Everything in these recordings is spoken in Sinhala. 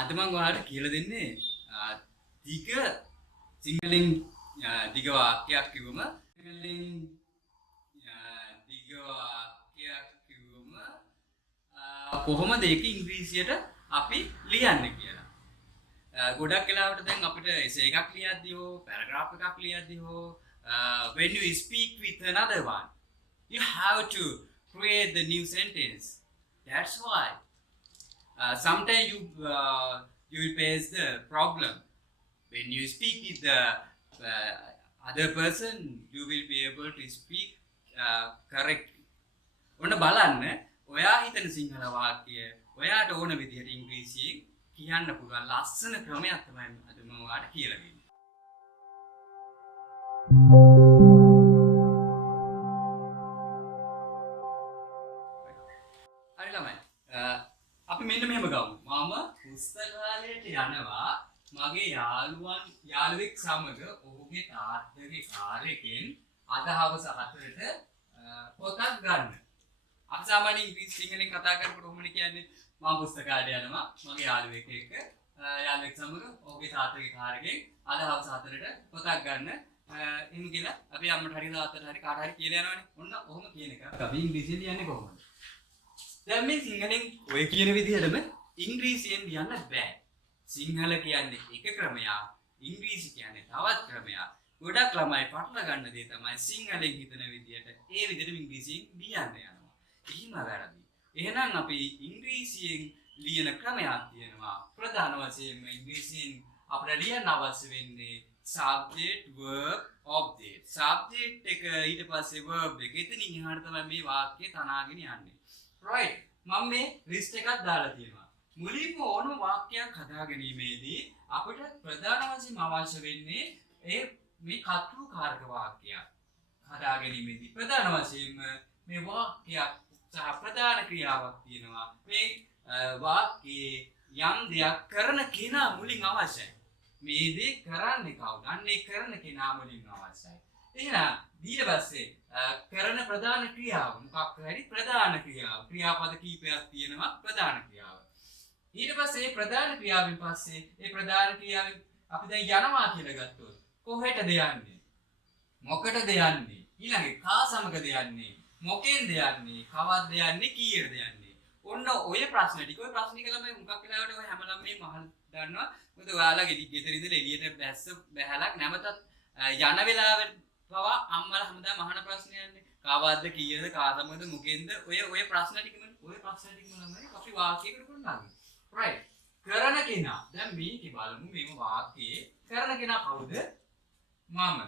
අද මම ඔයාලට කියලා දෙන්නේ දිග සිංහලෙන් දිග වාක්‍යයක් කිව්වම සිංහලෙන් දිග වාක්‍යයක් කිව්වම කොහොමද ඒක ඉංග්‍රීසියට අපි ලියන්නේ කියලා. ගොඩක් වෙලාවට දැන් අපිට එසේ එකක් ලියද්දී හෝ පැරග්‍රාෆ් එකක් ලියද්දී හෝ when you speak with another one you have to create the new sentence. That's why sometimes you will face the problem when you speak with the other person. You will be able to speak correctly. ඔන්න බලන්න ඔයා හිතන සිංහල වාක්‍ය ඔයාට ඕන විදිහට ඉංග්‍රීසියෙන් කියන්න පුළුවන් ලස්සන ක්‍රමයක් තමයි අද මම ඔයාලට කියලා දෙන්නේ. හරි ළමයි. අපි මෙන්න මෙහෙම ගමු. මම පුස්තකාලයට යනවා මගේ යාළුවෙක් සමග ඔහුගේ තාත්තගේ කාර් එකෙන් අද හවස 4ට පොතක් ගන්න. අපි සාමාන්‍යයෙන් ඉංග්‍රීසි සිංහලෙන් කතා කරනකොට කොහොමද කියන්නේ? මම පුස්තකාලයට යනවා මගේ යාළුවෙක් එක්ක යාළුවෙක් සමග ඔහුගේ තාත්තගේ කාර් එකෙන් අද හවස 4ට පොතක් ගන්න. එහෙම කියලා අපි අම්මට හරි තාත්තට හරි කාට හරි කියලා යනවනේ. ඔන්න ඔහොම කියන එක. අපි ඉංග්‍රීසියෙන් ලියන්නේ කොහොමද? දැන් මේ සිංහලෙන් ඔය කියන විදිහටම ඉංග්‍රීසියෙන් ලියන්න බෑ. සිංහල කියන්නේ එක ක්‍රමයක්, ඉංග්‍රීසි කියන්නේ තවත් ක්‍රමයක්. ගොඩක් ළමයි පටල ගන්න දේ තමයි සිංහලෙන් හිතන විදිහට ඒ විදිහට ඉංග්‍රීසියෙන් ලියන්න යනවා. එහෙම වැරදි. එහෙනම් අපි ඉංග්‍රීසියෙන් ලියන ක්‍රමයක් තියෙනවා. ප්‍රධාන වශයෙන්ම ඉංග්‍රීසියෙන් අපිට ලියන්න අවශ්‍ය වෙන්නේ subject verb object. subject එක ඊට පස්සේ verb එක. එතනින් එහාට තමයි මේ වාක්‍යය තනාගෙන යන්නේ. right. මම මේ ලිස්ට් එකක් දාලා තියෙනවා. මුලින්ම ඕනම වාක්‍යයක් හදා ගැනීමේදී අපිට ප්‍රධාන වශයෙන් අවශ්‍ය වෙන්නේ මේ කර්තෘකාරක වාක්‍යයක් හදා ගැනීමේදී ප්‍රධාන වශයෙන්ම මේ වාක්‍යයක් සහ ප්‍රධාන ක්‍රියාවක් තියෙනවා. මේ වාක්‍යයේ යම් දෙයක් කරන කෙනා මුලින් අවශ්‍යයි. මේ දේ කරන්නේ කවුද? අන්නේ කරන කෙනා මුලින් අවශ්‍යයි. එහෙනම් ඊට පස්සේ කරන ප්‍රධාන ක්‍රියාව මොකක් හරි ප්‍රධාන ක්‍රියාව. ක්‍රියාපද කීපයක් තියෙනවා ප්‍රධාන ක්‍රියාව. ඊට පස්සේ මේ ප්‍රධාන ක්‍රියාවෙන් පස්සේ මේ ප්‍රධාන ක්‍රියාවෙන් අපි දැන් යනවා කියලා ගත්තොත් කොහෙටද යන්නේ? මොකටද යන්නේ? ඊළඟේ කා සමගද යන්නේ? මොකෙන්ද යන්නේ? කවද්ද යන්නේ? කීයටද යන්නේ? ඔන්න ඔය ප්‍රශ්න ටික ඔය ප්‍රශ්න ටික ළමයි මුගක් වෙලාවට ඔය හැම ළමයි මහල් දන්නවා. මොකද ඔයාලගේ ගෙදර ඉඳලා එළියට බැහැලා නැවතත් යන වෙලාවට පවා අම්මලා හැමදාම අහන ප්‍රශ්නයන්නේ කවද්ද කීයද කා සමගද මොකෙන්ද ඔය ප්‍රශ්න ටිකම ළමයි අපි වාක්‍යයකට කොටනවා. right. කරන කෙනා. දැන් මේකේ බලමු මේක වාක්‍යයේ කරන කෙනා කවුද? මම.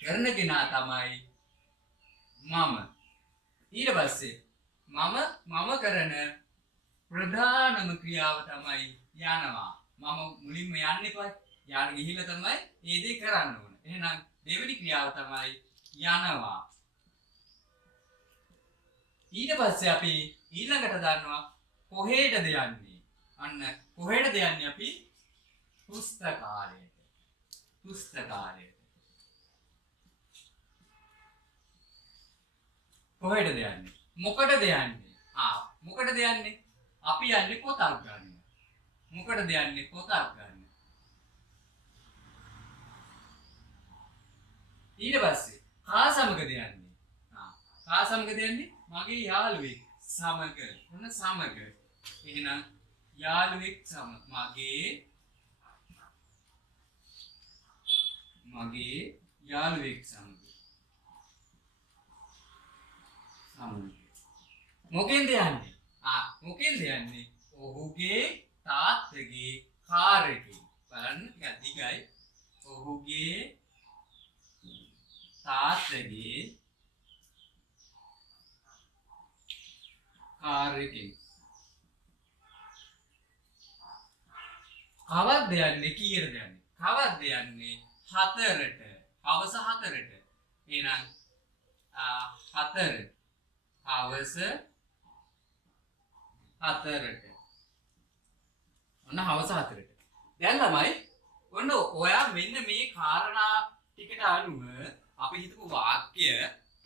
කරන කෙනා තමයි මම. ඊට පස්සේ මම කරන ප්‍රධානම ක්‍රියාව තමයි යනවා. මම මුලින්ම යන්න එපා. යාන ගිහිල්ලා තමයි මේ දේ කරන්න ඕන. එහෙනම් දෙවෙනි ක්‍රියාව තමයි යනවා. ඊට පස්සේ අපි ඊළඟට දන්නවා කොහෙටද යන්නේ? අන්න කොහෙටද යන්නේ අපි? පුස්තකාලයට. පුස්තකාලයට. කොහෙටද යන්නේ? මොකටද යන්නේ? මොකටද යන්නේ? අපි යන්නේ පොතක් ගන්න. මොකටද යන්නේ? පොතක් ගන්න. ඊට පස්සේ කා සමගද යන්නේ? කා සමගද යන්නේ? මගේ යාළුවෙක් සමග. මොන සමග? එහෙනම් යාළුවෙක් සමග. මගේ යාළුවෙක් සමග. මොකෙන්ද යන්නේ? මොකෙන්ද යන්නේ? ඔහුගේ තාත්තගේ කාර් එකේ. බලන්න ටිකක් දිගයි. ඔහුගේ තාත්තගේ කාර් එකේ. කවද්ද යන්නේ? කීයටද යන්නේ? කවද්ද යන්නේ? 4ට. හවස 4ට. එහෙනම් 4 හවස 4ට. ඔන්න හවස 4ට. දැන් ළමයි ඔන්න ඔයා මෙන්න මේ කාරණා ටිකට අනුව අපි හිතපු වාක්‍ය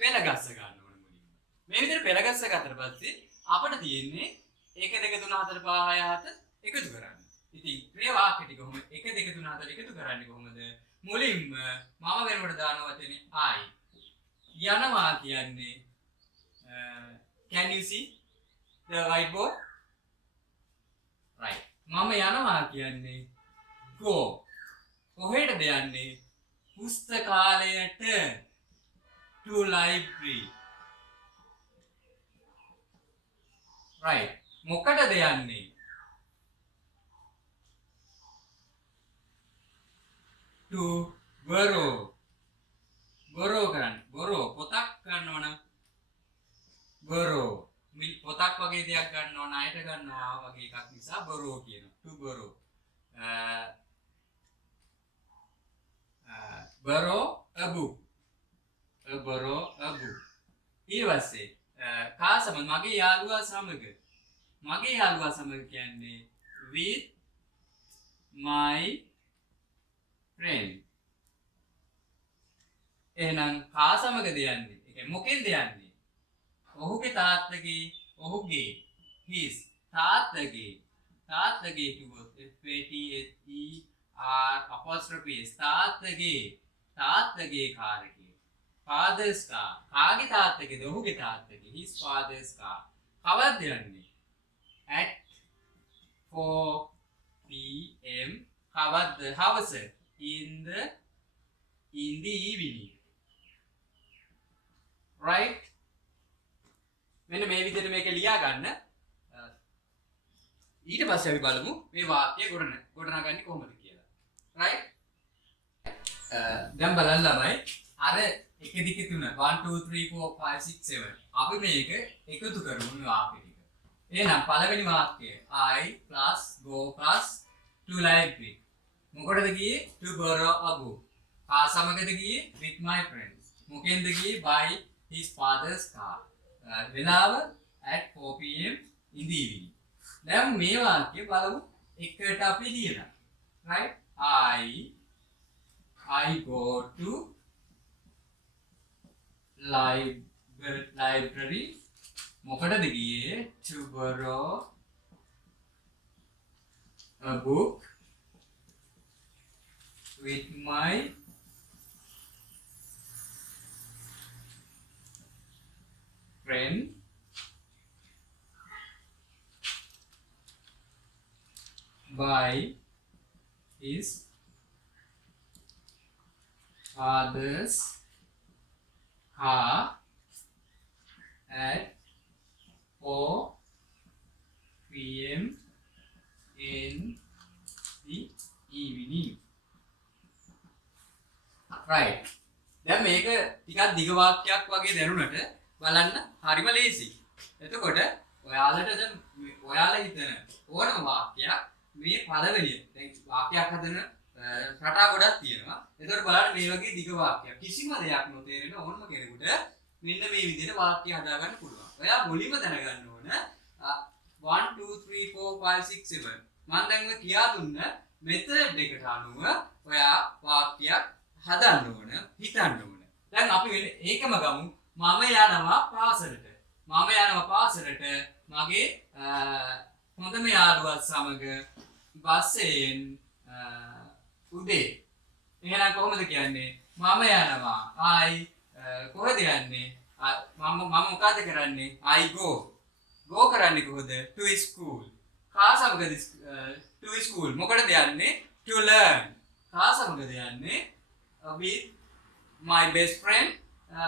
පෙළගස්ස ගන්න ඕනේ මුලින්ම. මේ විදිහට පෙළගස්ස ගත්තට පස්සේ අපිට තියෙන්නේ 1 2 3 4 5 6 7 එකතු කරන්න. ඉතින් ක්‍රියා වාක්‍ය ටික කොහොම 1 2 3 4 එකතු කරන්නේ කොහොමද? මුලින්ම මම වෙනකොට දාන වචනේ I. යනවා කියන්නේ can you see the whiteboard? Right. මම යනවා කියන්නේ go. කොහෙටද යන්නේ? පුස්තකාලයට. To library. Right. මොකටද යන්නේ? To borrow. borrow කරන්න. borrow පොතක් ගන්නව නම් borrow. පොතක් වගේ දෙයක් ගන්නව ණයට ගන්නවා වගේ එකක් නිසා borrow කියනවා. to borrow. borrow a book. borrow a book. ඊට පස්සේ කා සමග මගේ යාළුවා සමග. මගේ යාළුවා සමග කියන්නේ with my friend. එහෙනම් කා සමගද යන්නේ? ඒ කියන්නේ මොකෙන්ද යන්නේ? ඔහුගේ තාත්තගේ ඔහුගේ his තාත්තගේ කිව්වොත් FATHER තාත්තගේ කාර් එකේ. father's car. කාගේ තාත්තගේද? ඔහුගේ තාත්තගේ. his father's car. කවද්ද යන්නේ? at 4 p.m. කවද්ද? හවස. in the evening. Right? මෙන්න මේ විදිහට මේක ලියා ගන්න. ඊට පස්සේ අපි බලමු මේ වාක්‍ය ගොඩනගන්නේ කොහොමද කියලා. Right? දැන් බලන්න ළමයි අර 1 2 3 1 2 3 4 5 6 7 අපි මේක එකතු කරමු මේ වාක්‍ය ටික. එහෙනම් පළවෙනි වාක්‍යය I plus go plus to library. මොකටද ගියේ? to borrow a book. කා සමගද ගියේ? with my friends. මොකෙන්ද ගියේ? by his father's car. වෙලාව at 4 p.m. in the evening. දැන් මේ වාක්‍ය බලමු එකට අපි ලියලා. right? I go to library. මොකටද ගියේ? to borrow a book with my friend by his father's car at 4 p.m. in the evening. Right. දැන් මේක ටිකක් දිග වාක්‍යයක් වගේ දැනුණට බලන්න හරිම ලේසි. එතකොට ඔයාලට දැන් ඔයාලා හිතන ඕනම වාක්‍යයක් මේ පළවෙනිය දැන් වාක්‍යයක් හදන රටා ගොඩක් තියෙනවා. එතකොට බලන්න මේ වගේ දිග වාක්‍යයක් කිසිම දෙයක් නොතේරෙන ඕනම කෙනෙකුට මෙන්න මේ විදිහට වාක්‍ය හදා ගන්න පුළුවන්. ඔයා මුලින්ම දැනගන්න ඕන 1 2 3 4 5 6 7 මම දැන් ඔය කියා දුන්න මෙතඩ් එකට අනුව ඔයා වාක්‍යයක් හදන්න ඕන, හිතන්න ඕන. දැන් අපි ඒකම ගමු. මම යනවා පාසලට. මගේ හොඳම යාළුවා සමග බස්යෙන් උදේ. එහෙනම් කොහොමද කියන්නේ? මම යනවා. කොහෙද යන්නේ? මම මොකද කරන්නේ? I go. go කරන්නේ කොහොද? to school. කා සමගද to school. මොකටද යන්නේ? to learn. කා සමගද යන්නේ? with my best friend.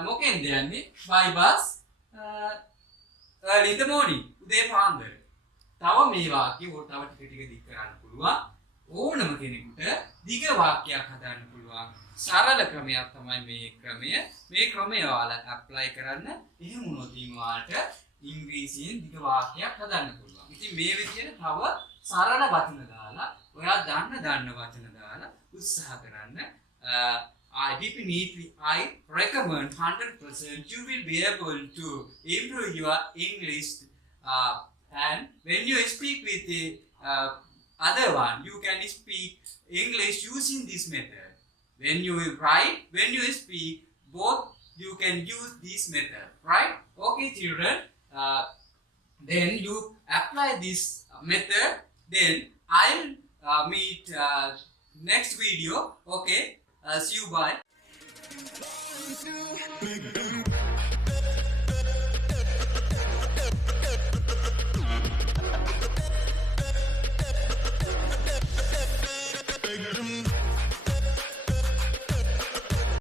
මොකෙන්ද යන්නේ? by bus early in the morning. උදේ පාන්දර. තව මේ වාක්‍ය තව ටික දික් කරන්න පුළුවන්. ඕනම කෙනෙකුට දිග වාක්‍යයක් හදන්න පුළුවන්. සරල ක්‍රමයක් තමයි මේ ක්‍රමය. මේ ක්‍රමය ඔයාලා ඇප්ලයි කරන්න. එහෙම වුණොත් ඔයාලට ඉංග්‍රීසියෙන් දිග වාක්‍යයක් හදන්න පුළුවන්. ඉතින් මේ විදිහට තව සරල වචන දාලා ඔයා දන්න වචන දාලා උත්සාහ කරන්න. Definitely, I recommend 100% you will be able to improve your English. And when you speak with the other one, you can speak English using this method. When you write, when you speak, both you can use this method, right? Okay, children. Then you apply this method. Then I'll meet next video. Okay, see you, bye.